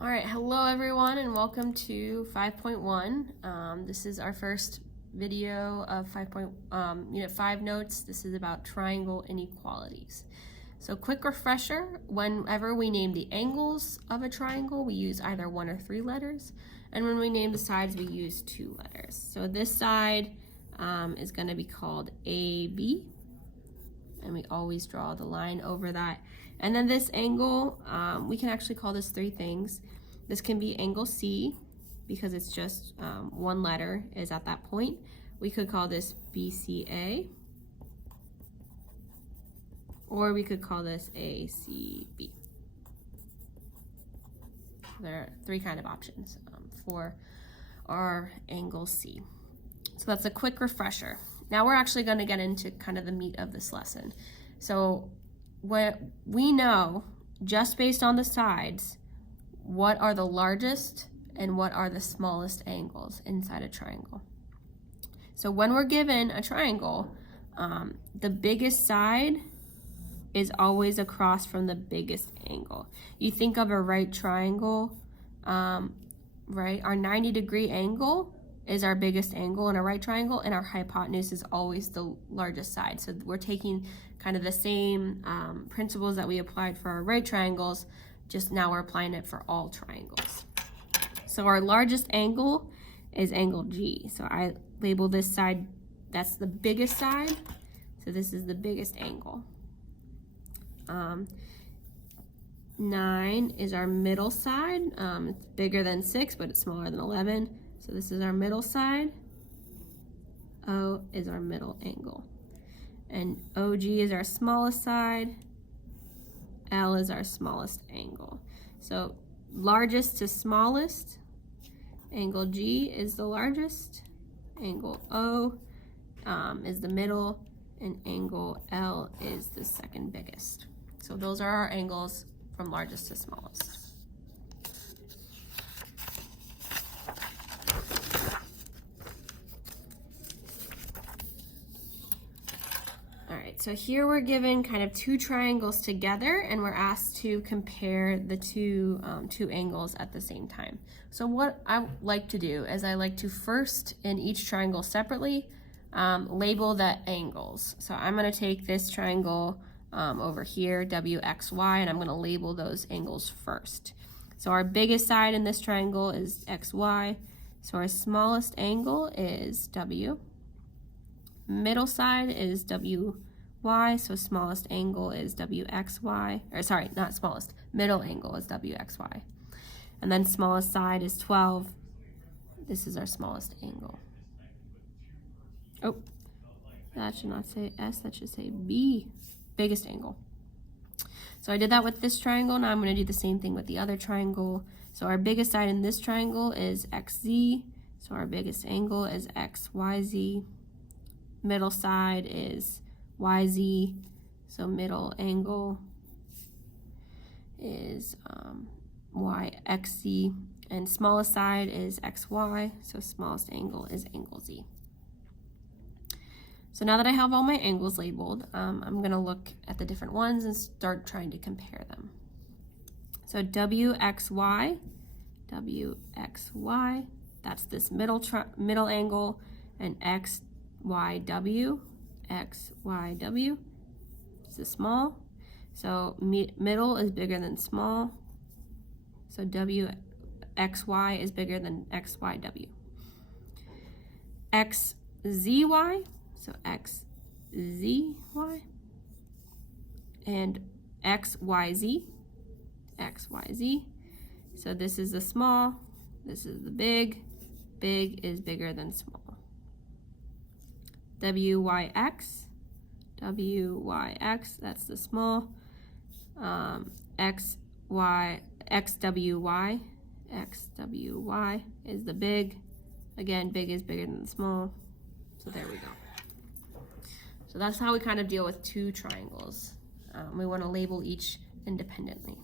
All right, hello everyone and welcome to 5.1. This is our first video of Unit 5 notes. This is about triangle inequalities. So quick refresher, whenever we name the angles of a triangle, we use either 1 or 3 letters. And when we name the sides, we use 2 letters. So this side is going to be called AB. And we always draw the line over that. And then this angle, we can actually call this 3 things. This can be angle C, because it's just 1 letter is at that point. We could call this BCA, or we could call this ACB. There are 3 kind of options for our angle C. So that's a quick refresher. Now we're actually going to get into kind of the meat of this lesson. So what we know, just based on the sides, what are the largest and what are the smallest angles inside a triangle. So when we're given a triangle, the biggest side is always across from the biggest angle. You think of a right triangle, right? Our 90-degree angle is our biggest angle in a right triangle, and our hypotenuse is always the largest side. So we're taking kind of the same principles that we applied for our right triangles, just now we're applying it for all triangles. So our largest angle is angle G. So I label this side, that's the biggest side. So this is the biggest angle. 9 is our middle side. It's bigger than 6, but it's smaller than 11. So this is our middle side. O is our middle angle. And OG is our smallest side. L is our smallest angle. So largest to smallest, angle G is the largest, angle O is the middle, and angle L is the second biggest. So those are our angles from largest to smallest. So here we're given kind of 2 triangles together, and we're asked to compare the two angles at the same time. So what I like to do is I like to first, in each triangle separately, label the angles. So I'm going to take this triangle over here, WXY, and I'm going to label those angles first. So our biggest side in this triangle is XY. So our smallest angle is W. Middle side is WY, so smallest angle is WXY, or sorry, not smallest, middle angle is WXY. And then smallest side is 12. This is our smallest angle. Oh, that should not say S, that should say B, biggest angle. So I did that with this triangle. Now I'm going to do the same thing with the other triangle. So our biggest side in this triangle is XZ, so our biggest angle is XYZ. Middle side is YZ, so middle angle is YXZ, and smallest side is XY, so smallest angle is angle Z. So now that I have all my angles labeled, I'm going to look at the different ones and start trying to compare them. So WXY, that's this middle angle, and XYW, this is small. So middle is bigger than small. So WXY is bigger than XYW. XZY, so XZY. And XYZ. So this is the small, this is the big. Big is bigger than small. WYX, that's the small. XWY is the big. Again, big is bigger than small. So there we go. So that's how we kind of deal with 2 triangles. We want to label each independently.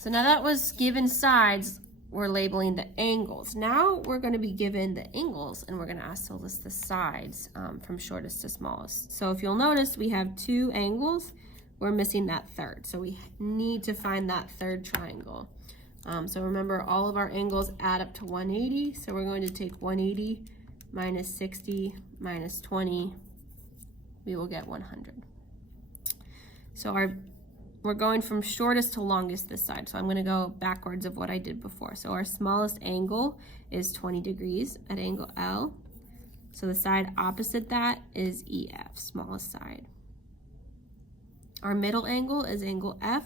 So now that was given sides, we're labeling the angles. Now we're going to be given the angles, and we're going to ask to list the sides from shortest to smallest. So if you'll notice, we have 2 angles. we're missing that third. So we need to find that third triangle. So remember, all of our angles add up to 180. So we're going to take 180 minus 60 minus 20. We will get 100. So we're going from shortest to longest this side. So I'm going to go backwards of what I did before. So our smallest angle is 20 degrees at angle L. So the side opposite that is EF, smallest side. Our middle angle is angle F.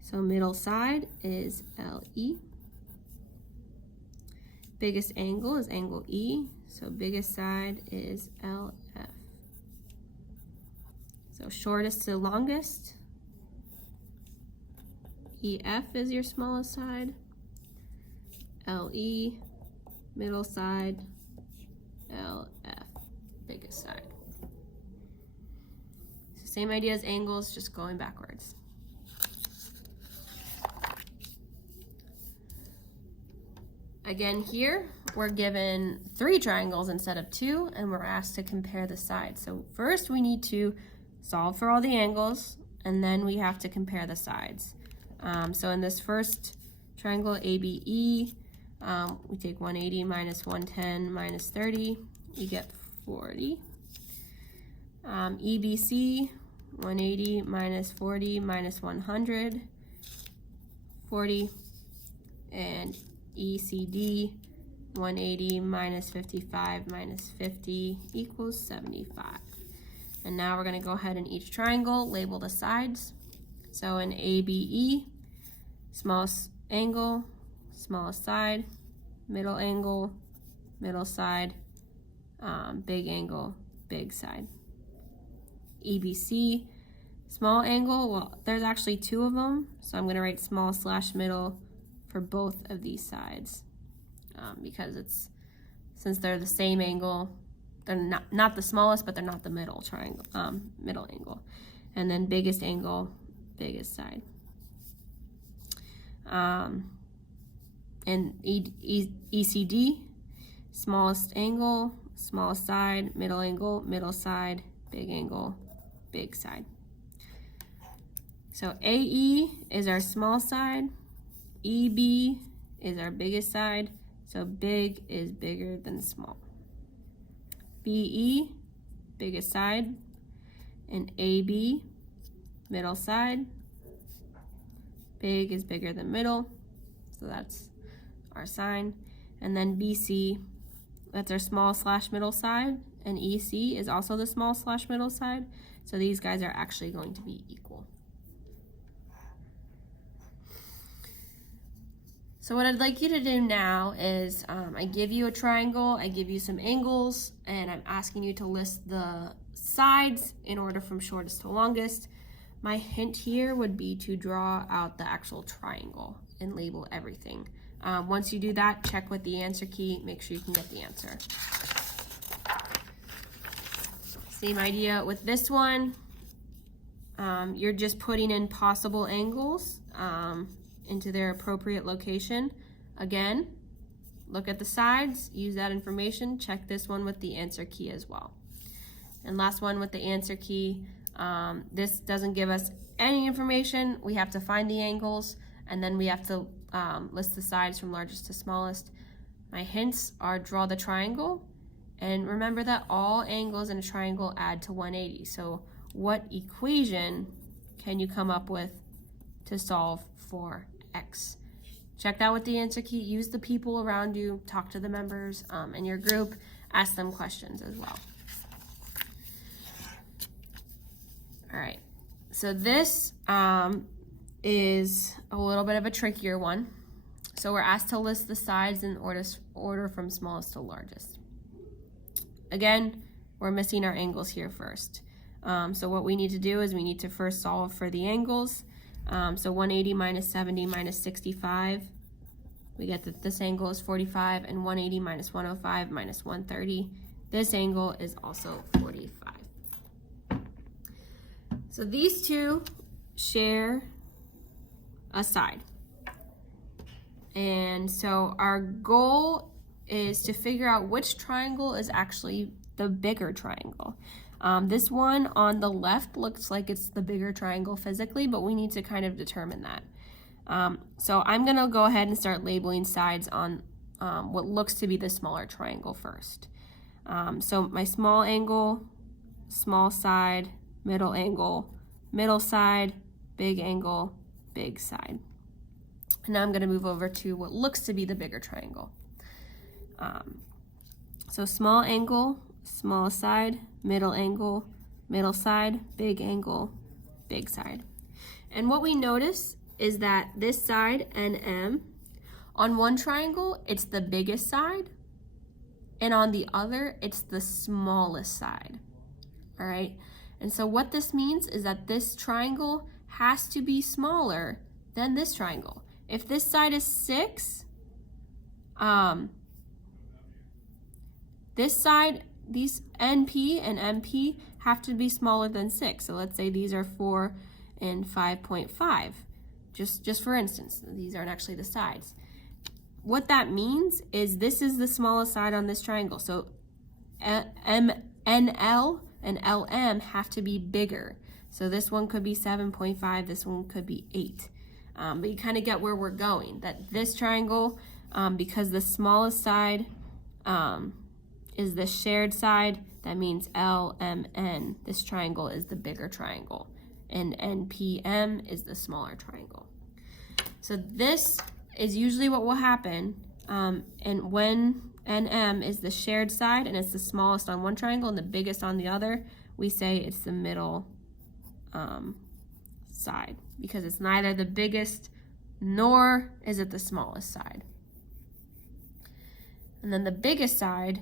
So middle side is LE. Biggest angle is angle E. So biggest side is LF. So shortest to longest, EF is your smallest side. LE, middle side. LF, biggest side. So same idea as angles, just going backwards. Again, here we're given 3 triangles instead of 2, and we're asked to compare the sides. So first we need to solve for all the angles, and then we have to compare the sides. So in this first triangle ABE, we take 180 minus 110 minus 30, we get 40. EBC, 180 minus 40 minus 100, 40. And ECD, 180 minus 55 minus 50 equals 75. And now we're going to go ahead and each triangle label the sides. So in ABE, smallest angle, smallest side, middle angle, middle side, big angle, big side. EBC, small angle, well, there's actually 2 of them, so I'm going to write small slash middle for both of these sides, because since they're the same angle, they're not the smallest, but they're not the middle triangle, middle angle. And then biggest angle, biggest side. And ECD, smallest angle, smallest side, middle angle, middle side, big angle, big side. So AE is our small side, EB is our biggest side, so big is bigger than small. BE, biggest side, and AB, middle side. Big is bigger than middle, so that's our sign. And then BC, that's our small slash middle side, and EC is also the small slash middle side, so these guys are actually going to be equal. So what I'd like you to do now is I give you a triangle, I give you some angles, and I'm asking you to list the sides in order from shortest to longest. My hint here would be to draw out the actual triangle and label everything. Once you do that, check with the answer key, make sure you can get the answer. Same idea with this one. You're just putting in possible angles into their appropriate location. Again, look at the sides, use that information, check this one with the answer key as well. And last one with the answer key, this doesn't give us any information. We have to find the angles, and then we have to list the sides from largest to smallest. My hints are draw the triangle, and remember that all angles in a triangle add to 180. So what equation can you come up with to solve for X? Check that with the answer key. Use the people around you, talk to the members in your group, ask them questions as well. All right, so this is a little bit of a trickier one. So we're asked to list the sides in order from smallest to largest. Again, we're missing our angles here first. So what we need to do is we need to first solve for the angles. So 180 minus 70 minus 65, we get that this angle is 45, and 180 minus 105 minus 130, this angle is also 45. So these two share a side. And so our goal is to figure out which triangle is actually the bigger triangle. This one on the left looks like it's the bigger triangle physically, but we need to kind of determine that. So I'm going to go ahead and start labeling sides on what looks to be the smaller triangle first. So my small angle, small side, middle angle, middle side, big angle, big side. And now I'm going to move over to what looks to be the bigger triangle. So small angle, small side, middle angle, middle side, big angle, big side. And what we notice is that this side, NM, on one triangle, it's the biggest side, and on the other, it's the smallest side. All right? And so what this means is that this triangle has to be smaller than this triangle. If this side is 6, this side, these NP and MP have to be smaller than 6. So let's say these are 4 and 5.5. Just for instance, these aren't actually the sides. What that means is this is the smallest side on this triangle. So NL and LM have to be bigger. So this one could be 7.5, this one could be 8. But you kind of get where we're going, that this triangle, because the smallest side is the shared side, that means LMN, this triangle is the bigger triangle, and NPM is the smaller triangle. So this is usually what will happen, and when NM is the shared side and it's the smallest on one triangle and the biggest on the other, we say it's the middle side, because it's neither the biggest nor is it the smallest side. And then the biggest side,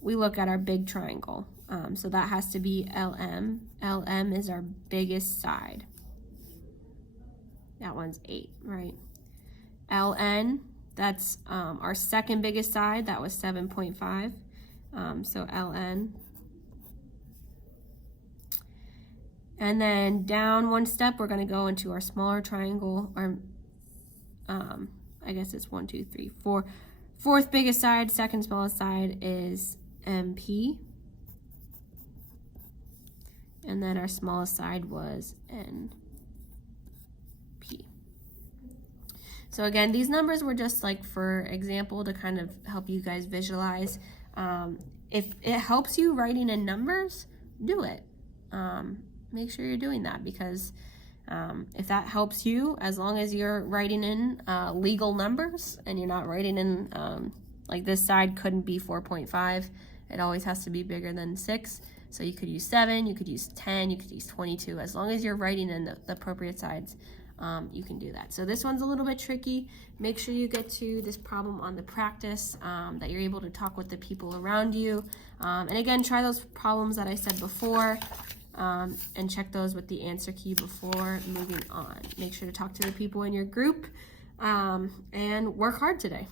we look at our big triangle. So that has to be LM. LM is our biggest side. That one's 8, right? LN, that's our second biggest side. That was 7.5. So LN. And then down one step, we're going to go into our smaller triangle, or I guess it's 1, 2, 3, 4. Fourth biggest side, second smallest side is MP. And then our smallest side was NP. So again, these numbers were just like for example to kind of help you guys visualize. If it helps you writing in numbers, do it. Make sure you're doing that, because if that helps you, as long as you're writing in legal numbers and you're not writing in, like this side couldn't be 4.5. It always has to be bigger than 6. So you could use 7, you could use 10, you could use 22. As long as you're writing in the appropriate sides, you can do that. So this one's a little bit tricky. Make sure you get to this problem on the practice, that you're able to talk with the people around you. And again, try those problems that I said before, and check those with the answer key before moving on. Make sure to talk to the people in your group, and work hard today.